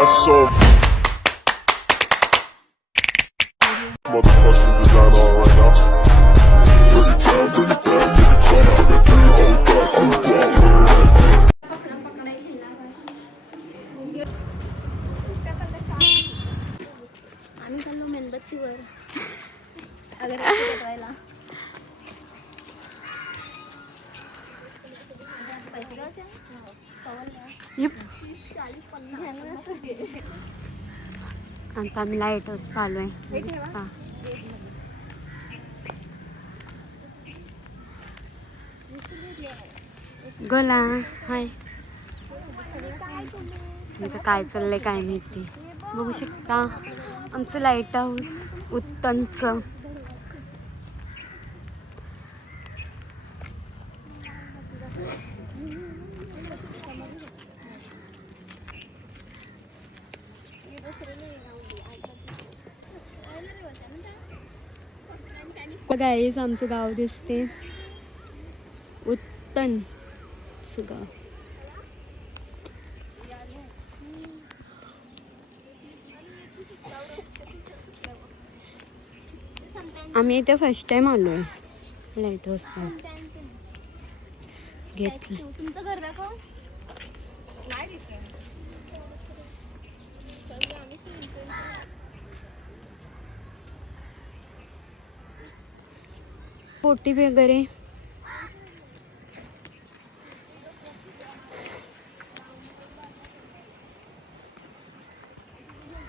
got some motherfucking design on right now. Bring it down, bring it down, bring it down. I got 3 whole thoughts on the block. आम्ही चाललो मेणबत्तीवर अगरबत्ती पेटवायला. आता आम्ही light house पाहिलोय. गोला हाय. इथं काय चाललंय काय माहिती. बघू शकता आमचं लाईट हाऊस उत्तनचं. गाईस आमचं गाव दिसते उत्तन सुगाव. आम्ही इथे फर्स्ट टाइम आलोय लाईट हाऊसला. घेतलं तुमचं घर दाखव. पोटी वगैरे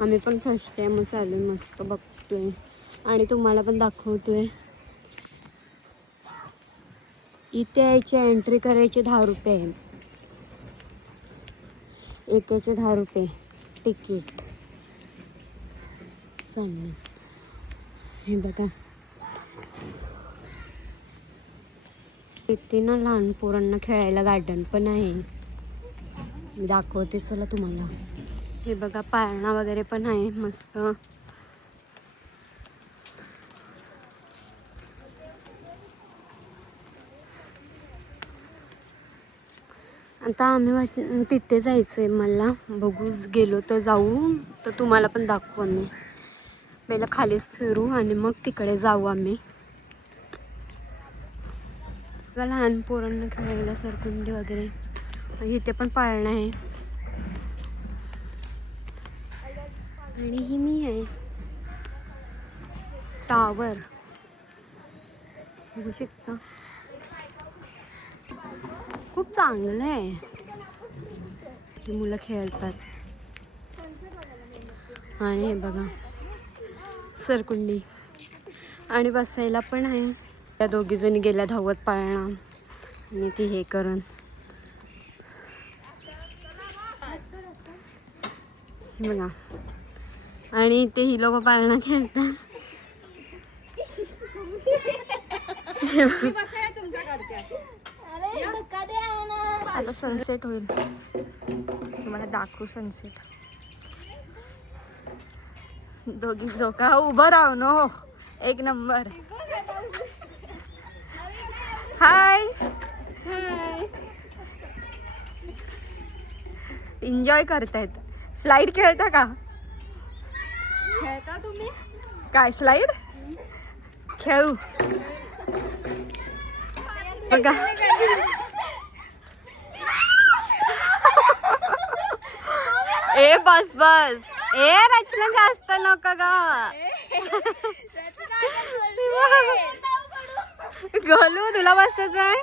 आम्ही पण फर्स्ट टाइमच आलोय. मस्त बघतोय आणि तुम्हाला पण दाखवतोय. इथे यायची एंट्री करायची 10 रुपये आहे. एकाचे 10 रुपये तिकीट. चालेल हे बघा इथे ना लहान पोरांना खेळायला गार्डन पण आहे. मी दाखवते चला तुम्हाला. हे बघा पाळणा वगैरे पण आहे मस्त. आता आम्ही तिथे जायचंय मला. बघू गेलो तर जाऊ तर तुम्हाला पण दाखवू. आम्ही पहिला खालीच फिरू आणि मग तिकडे जाऊ आम्ही. लहान पोरांना खेळायला सरकुंडी वगैरे इथे पण पाळणं आहे. आणि ही मी आहे टावर बघू शकता. खूप चांगलं आहे. ते मुलं खेळतात. आणि हे बघा सरकुंडी आणि बसायला पण आहे. त्या दोघी जणी गेल्या धावत पाळणा आणि ती हे करून. बघा आणि ते ही लोक पाळणा खेळतात. आता सनसेट होईल तुम्हाला दाखवू. सनसेट दोघी जोका उभं राहू नो. एक नंबर. हाय हाय. एन्जॉय करतायत. स्लाइड खेळता का? खेळता तुम्ही काय स्लाइड खेळू बघा. ए बस बस. ए रचना जास्त नको गा. घालू तुला बसायचं आहे.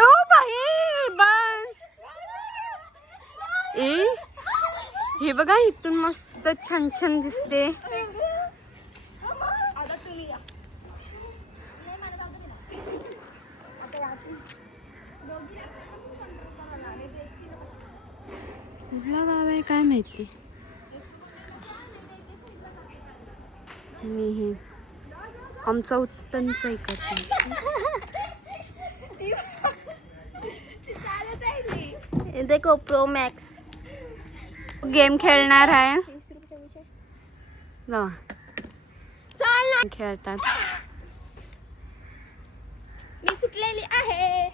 O by bus. ए हे बघा इथून मस्त छान छान दिसते. कुठलं गाव आहे काय माहिती. मी हे आमचं उत्तनचं इकडचं. देखो प्रो मॅक्स गेम खेळणार आहे. खेळतात. मी सुटलेली आहे.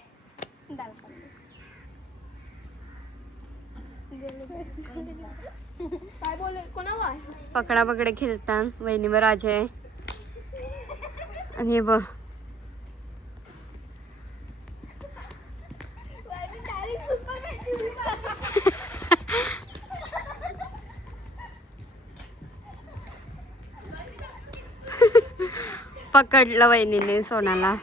काय बोले कोणावर पकडा पकडे खेळतात. वहिनीवर राजा आहे. आणि हे बघ पकडलं वहिनीने सोनाला.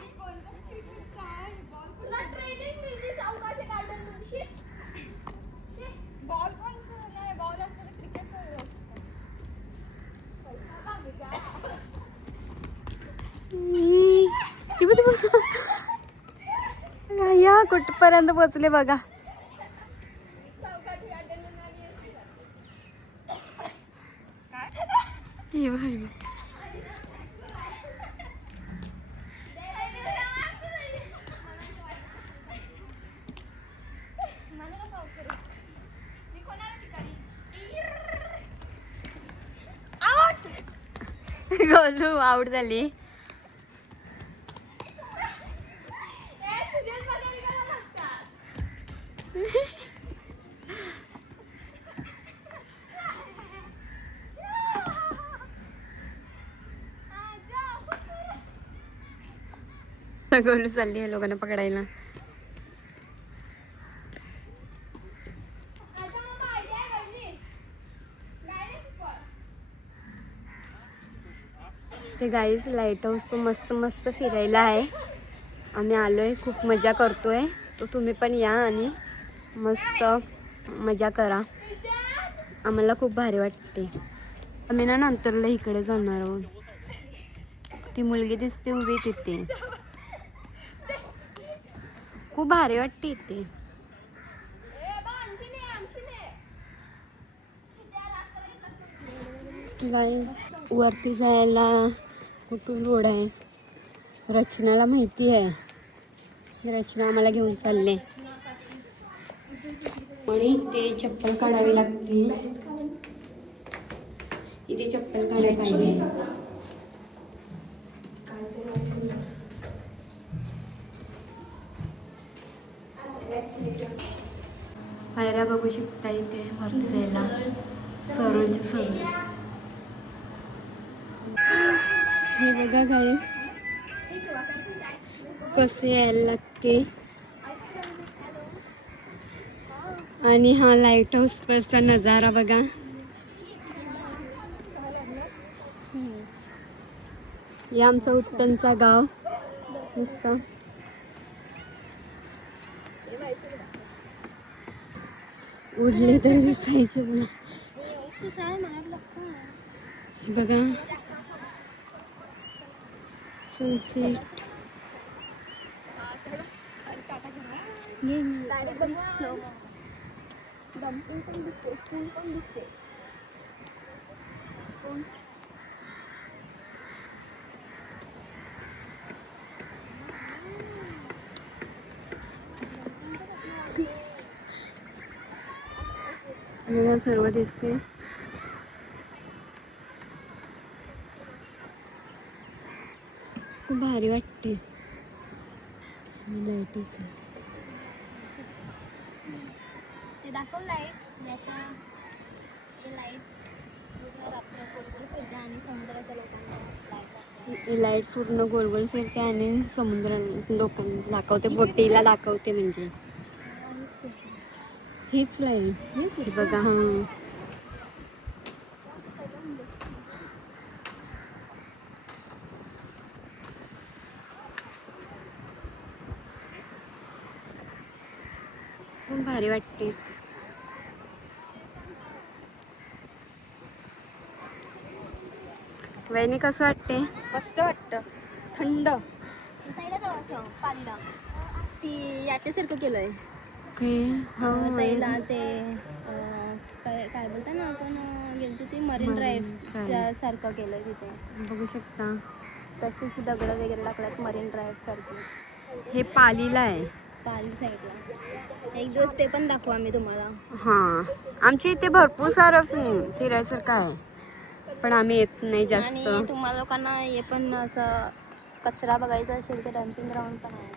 या कुठपर्यंत पोचले बघा. हे बघ. गोलू आउट झाली. गोलू चालली आहे लोकांना पकडायला. ते गाईज लाईट हाऊस पण मस्त मस्त फिरायला आहे. आम्ही आलोय, खूप मजा करतोय. तर तुम्ही पण या आणि मस्त मजा करा. आम्हाला खूप भारी वाटते. आम्ही ना नंतरला इकडे जाणार आहोत. ती मुलगी दिसते उभी तिथे. खूप भारी वाटते इथे. गाईज वरती जायला कुठून रोड आहे रचनाला माहिती आहे. रचना आम्हाला घेऊन चालले. आणि ते चप्पल काढावी लागते. इथे चप्पल काढायला पाहिजे. पायऱ्या बघू शकता इथे वरती जायला. सरोंची सोय. हे बघा गाईस कसे यायला लागते. आणि हा लाईट हाऊस परचा नजारा बघा. हे आमचा उत्तनचा गाव नुसता. उडले तरी दिसायचे मला. हे बघा सनसेट. बघा सर्व दिसते. खूप भारी वाटते. लाईटीचं ते दाखव लाईट ज्याच्या हे लाईट पूर्ण रात्र गोल फिरते आणि समुद्राच्या लोकांना लाईट पूर्ण गोल गोल फिरते आणि समुद्र लोकांना दाखवते. बोटीला दाखवते. म्हणजे हीच लाईट बघा. हां खूप भारी वाटते. वहिनी कसं वाटते? मस्त वाटतं. थंड. ताईला जायचं पालीला. ती याच्यासारखं केलंय. ताईला ते काय काय बोलता ना आपण गेलतो ते मरीन ड्राईव्ह सारखं केलंय तिथे. बघू शकता. तशीच दगड वगैरे टाकल्यात मरीन ड्राईव्ह सारखी. हे पालीला आहे. पाली साईडला. एक दिवस ते पण दाखवू आम्ही तुम्हाला. हां आमच्या इथे भरपूर सारं फिरायसारखं आहे. पण आम्ही येत नाही जास्त. आणि तुम्हाला लोकांना हे पण असं कचरा बघायचा असेल तर डम्पिंग ग्राउंड पण आहे.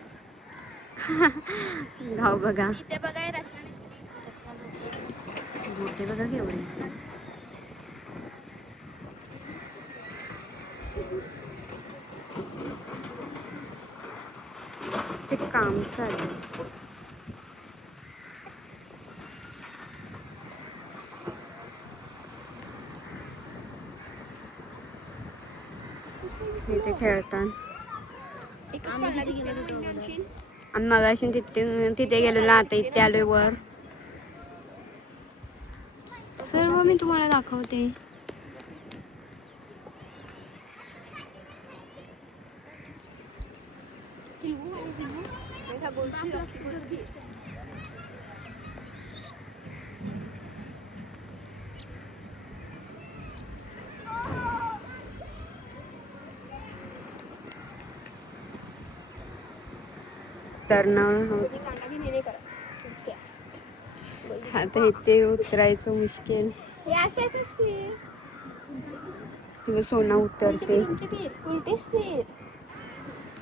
गाव बघा. इथे बघाय रचना दिसली. रचना झोपली. मोठे बघा केवढे. ते काम चालू आहे. इथे खेळतात. आम्ही मगाशी तिथे गेलो ना, आता इथे आलोय वर. सर्व मी तुम्हाला दाखवते. आता इथे उतरायचं मुश्किल. तुला सोना उतरते.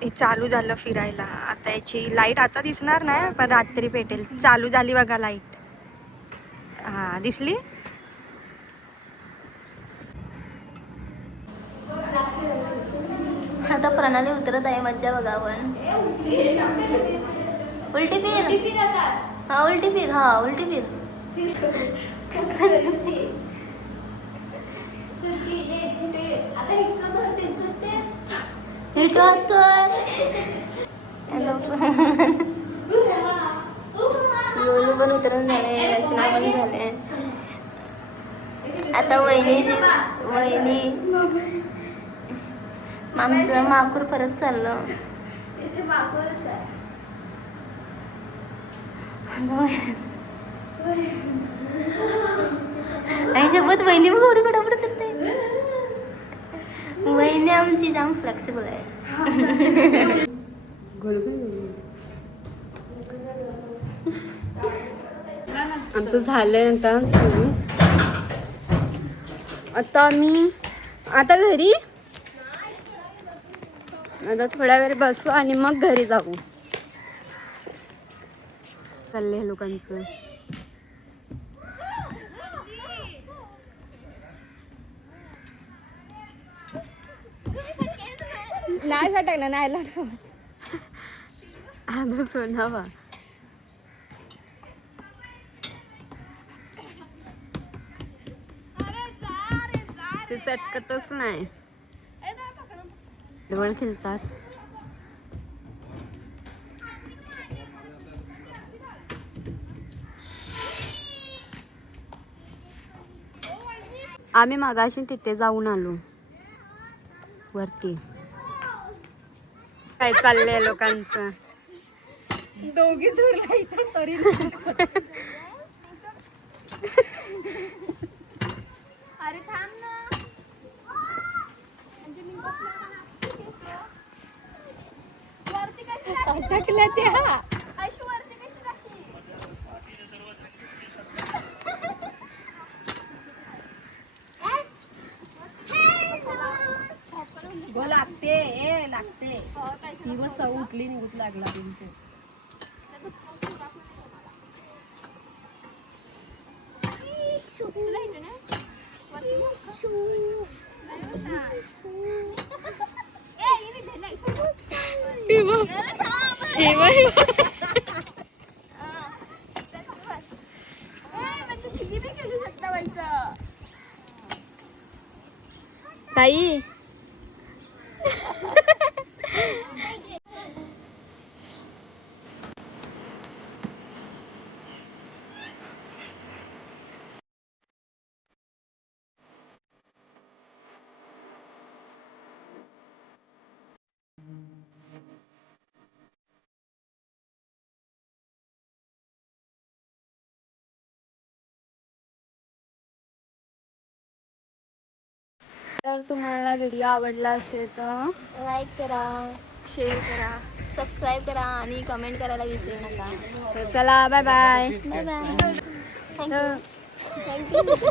हे चालू झालं फिरायला. आता याची लाईट आता दिसणार नाही, पण रात्री पेटेल. चालू झाली बघा लाईट. हा दिसली. आता प्रणाली उतरत आहे. मज्जा बघा आपण. उलटी फिर. हा उलटी फिर. हा उलटी फिर. गोलू पण उतरून झाले. रचना पण झाले. आता वहिनी आमचं माकूर परत चाललं. आणि सोबत वहिनी मग एवढी पटापट करते. वहिनी आमची जाम फ्लेक्सिबल आहे. आमचं झालंय आता घरी. आता थोड्या वेळ बसू आणि मग घरी जाऊ. चाललंय लोकांचं. नाही टाकणार नाही आला सोनावा. ते सटकतच नाही. डबल खेळतात. आम्ही मागाशी तिथे जाऊन आलो वरती. काय चाललंय लोकांचं. दोघी तरी अरे थांब ना. टाकल्या त्या. लागते ती मग सव उठली निघत लागला तुमचे. ताई तर तुम्हाला व्हिडिओ आवडला असेल तर लाईक करा, शेअर करा, सबस्क्राईब करा आणि कमेंट करायला विसरू नका. तर चला bye bye. Bye bye. Thank you.